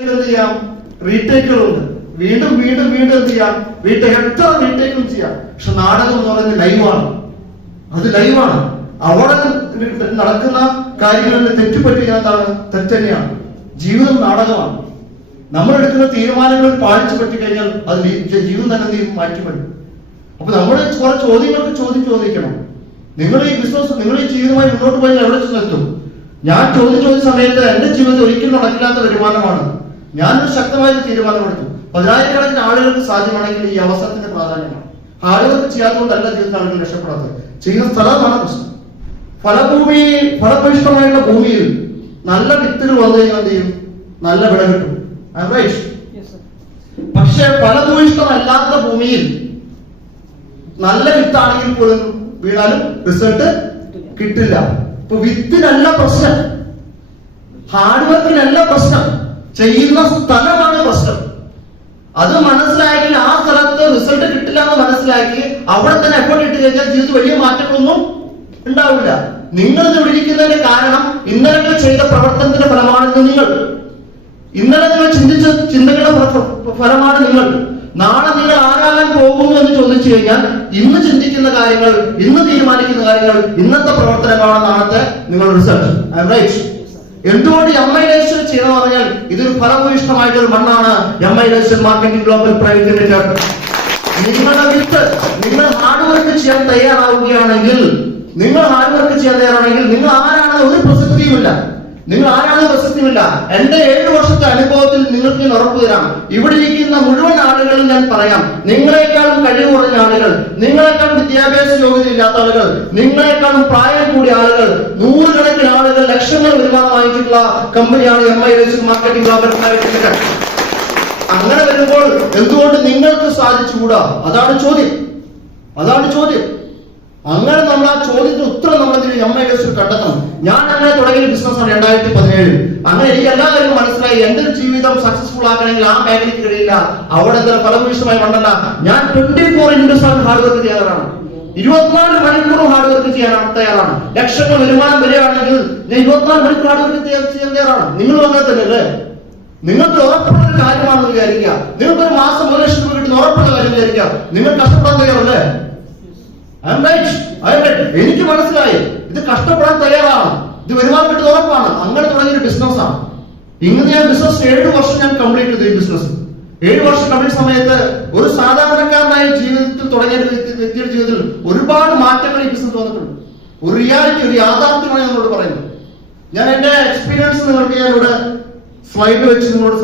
എന്ത് ചെയ്യാം? റീടേക്കുകളുണ്ട്. വീണ്ടും വീണ്ടും വീണ്ടും എന്ത് ചെയ്യാം? എത്ര റീടേക്കും ചെയ്യാം. പക്ഷെ നാടകം എന്ന് പറയുന്നത് ലൈവാണ്. അത് ലൈവാണ്. അവിടെ നടക്കുന്ന കാര്യങ്ങളിൽ തെറ്റുപറ്റുക എന്താണ്? തെറ്റന്നെയാണ്. ജീവിതം നാടകമാണ്. നമ്മൾ എടുക്കുന്ന തീരുമാനങ്ങൾ പാലിച്ചു പറ്റിക്കഴിഞ്ഞാൽ അത് ജീവിതം തന്നെ മാറ്റിപ്പറ്റും. അപ്പൊ നമ്മൾ കുറെ ചോദ്യങ്ങൾക്ക് ചോദിക്കണം. നിങ്ങൾ ഈ ബിസിനസ്, നിങ്ങൾ ഈ ജീവിതമായി മുന്നോട്ട് പോയി എവിടെ ചെന്നെത്തും? ഞാൻ ചോദിച്ച സമയത്ത് എന്റെ ജീവിതത്തിൽ ഒരിക്കലും നടക്കില്ലാത്ത വരുമാനമാണ്. ഞാനൊരു ശക്തമായ തീരുമാനമെടുത്തു. 10,000-കണക്കിന് ആളുകൾക്ക് സാധ്യമാണെങ്കിൽ ഈ അവസരത്തിന്റെ പ്രാധാന്യമാണ്. ഹാർഡ് വർക്ക് ചെയ്യാത്തതുകൊണ്ടല്ല ജീവിതത്തിൽ ആളുകൾ രക്ഷപ്പെടാത്തത്, ചെയ്യുന്ന സ്ഥലമാണ് പ്രശ്നം. ഫലഭൂയിഷ്ടമായുള്ള ഭൂമിയിൽ നല്ല വിത്തുകൾ വന്നു കഴിഞ്ഞാൽ എന്ത് ചെയ്യും? നല്ല വിള കിട്ടും. പക്ഷെ ഫലഭൂയിഷ്ടമല്ലാത്ത ഭൂമിയിൽ നല്ല വിത്താണെങ്കിൽ പോലും വീണാലും റിസൾട്ട് കിട്ടില്ല. ഇപ്പൊ വിത്തിനല്ല പ്രശ്നം, ഹാർഡ് വർക്കിനല്ല പ്രശ്നം, ചെയ്യുന്ന സ്ഥലമാണ് പ്രശ്നം. അത് മനസ്സിലാക്കി ആ സ്ഥലത്ത് റിസൾട്ട് കിട്ടില്ല എന്ന് മനസ്സിലാക്കി അവിടെ തന്നെ എഫോർട്ട് ഇട്ട് കഴിഞ്ഞാൽ ജീവിതത്തിൽ വലിയ മാറ്റങ്ങളൊന്നും ഉണ്ടാവില്ല. നിങ്ങൾ ഇത് വിളിക്കുന്നതിന്റെ കാരണം ഇന്നലെ ചെയ്ത പ്രവർത്തനത്തിന്റെ ഫലമാണ് നിങ്ങൾ. ഇന്നലെ നിങ്ങൾ ചിന്തിച്ച ചിന്തകളുടെ ഫലമാണ് നിങ്ങൾ. നാളെ നിങ്ങൾ ആരാകാൻ പോകുന്നു എന്ന് ചോദിച്ചു കഴിഞ്ഞാൽ ഇന്ന് ചിന്തിക്കുന്ന കാര്യങ്ങൾ, ഇന്ന് തീരുമാനിക്കുന്ന കാര്യങ്ങൾ, ഇന്നത്തെ പ്രവർത്തനങ്ങളാണ് നാളത്തെ നിങ്ങളുടെ റിസൾട്ട്. എന്തുകൊണ്ട് MILation ചെയ്യണമെന്ന് പറഞ്ഞാൽ ഇതൊരു ഫലഭൂയിഷ്ടമായിട്ടൊരു മണ്ണാണ്. MILation marketing global private limited. നിങ്ങളുടെ വിത്ത് നിങ്ങൾ ഹാർഡ് വർക്ക് ചെയ്യാൻ തയ്യാറാവുകയാണെങ്കിൽ, നിങ്ങൾ ആരാണെന്ന് ഒരു പ്രസക്തിയുമില്ല. എന്റെ 7 വർഷത്തെ അനുഭവത്തിൽ നിങ്ങൾക്ക് ഞാൻ ഉറപ്പു തരാം. ഇവിടെ ഇരിക്കുന്ന മുഴുവൻ ആളുകളും ഞാൻ പറയാം, നിങ്ങളെക്കാളും കഴിവ് കുറഞ്ഞ ആളുകൾ, നിങ്ങളെക്കാളും വിദ്യാഭ്യാസ യോഗ്യത ഇല്ലാത്ത ആളുകൾ, നിങ്ങളെക്കാളും പ്രായം കൂടിയ ആളുകൾ, 100 കണക്കിന് ആളുകൾ ലക്ഷങ്ങൾ വരുമാനം വാങ്ങിച്ചിട്ടുള്ള കമ്പനിയാണ് MILation marketing global private limited. അങ്ങനെ വരുമ്പോൾ എന്തുകൊണ്ട് നിങ്ങൾക്ക് സാധിച്ചുകൂടാ? അതാണ് ചോദ്യം. അങ്ങനെ നമ്മൾ ആ ചോദ്യത്തിന് ഉത്തരം നമ്മൾ MILation കണ്ടെത്തണം. ഞാൻ അങ്ങനെ തുടങ്ങിയ ബിസിനസ്സാണ് 2017. അങ്ങനെ എനിക്ക് എല്ലാ കാര്യവും മനസ്സിലായി. എന്റെ ഒരു ജീവിതം സക്സസ്ഫുൾ ആക്കണമെങ്കിൽ ആ മേഖലയ്ക്ക് കഴിയില്ല. അവിടെ എന്താ ഫലഭൂയിഷ്ടമായി മണ്ണല്ല. ഞാൻ 24/7 ഹാർഡ് വർക്ക് ചെയ്യാറാണ്. 24 മണിക്കൂറും ഹാർഡ് വർക്ക് ചെയ്യാൻ തയ്യാറാണ്. ലക്ഷങ്ങൾ വരുമാനം വരികയാണെങ്കിൽ ഞാൻ 24 മണിക്കൂർ ഹാർഡ് വർക്ക് ചെയ്യാൻ തയ്യാറാണ്. നിങ്ങൾ അങ്ങനെ തന്നെ അല്ലേ? നിങ്ങൾക്ക് ഉറപ്പുള്ള ഒരു കാര്യമാണെന്ന് വിചാരിക്കുക. നിങ്ങൾക്ക് ഒരു മാസം 1 ലക്ഷം രൂപ കിട്ടുന്ന ഉറപ്പുള്ള കാര്യം വിചാരിക്കുക. നിങ്ങൾ കഷ്ടപ്പെടാൻ തയ്യാറല്ലേ? എനിക്ക് മനസ്സിലായി, ഇത് കഷ്ടപ്പെടാൻ തയ്യാറാണ്, ഇത് വരുമാനം കിട്ടുന്ന ഉറപ്പാണ്. അങ്ങനെ തുടങ്ങിയൊരു ബിസിനസ്സാണ്. ഇങ്ങനെ ഞാൻ ബിസിനസ് 7 വർഷം ഞാൻ കംപ്ലീറ്റ് ചെയ്തു. ഈ ബിസിനസ് 7 വർഷം കംപ്ലീറ്റ് സമയത്ത് ഒരു സാധാരണക്കാരനായ ജീവിതത്തിൽ തുടങ്ങിയ വ്യക്തിയുടെ ജീവിതത്തിൽ ഒരുപാട് മാറ്റങ്ങൾ ഈ ബിസിനസ് വന്നിട്ടുണ്ട്. ഒരു റിയാലിറ്റി, ഒരു യാഥാർത്ഥ്യമാണ് നമ്മളോട് പറയുന്നത്. ഞാൻ എന്റെ എക്സ്പീരിയൻസ് നിങ്ങൾക്ക് ഞാനിവിടെ സ്ലൈഡ് വെച്ച് നിങ്ങളോട്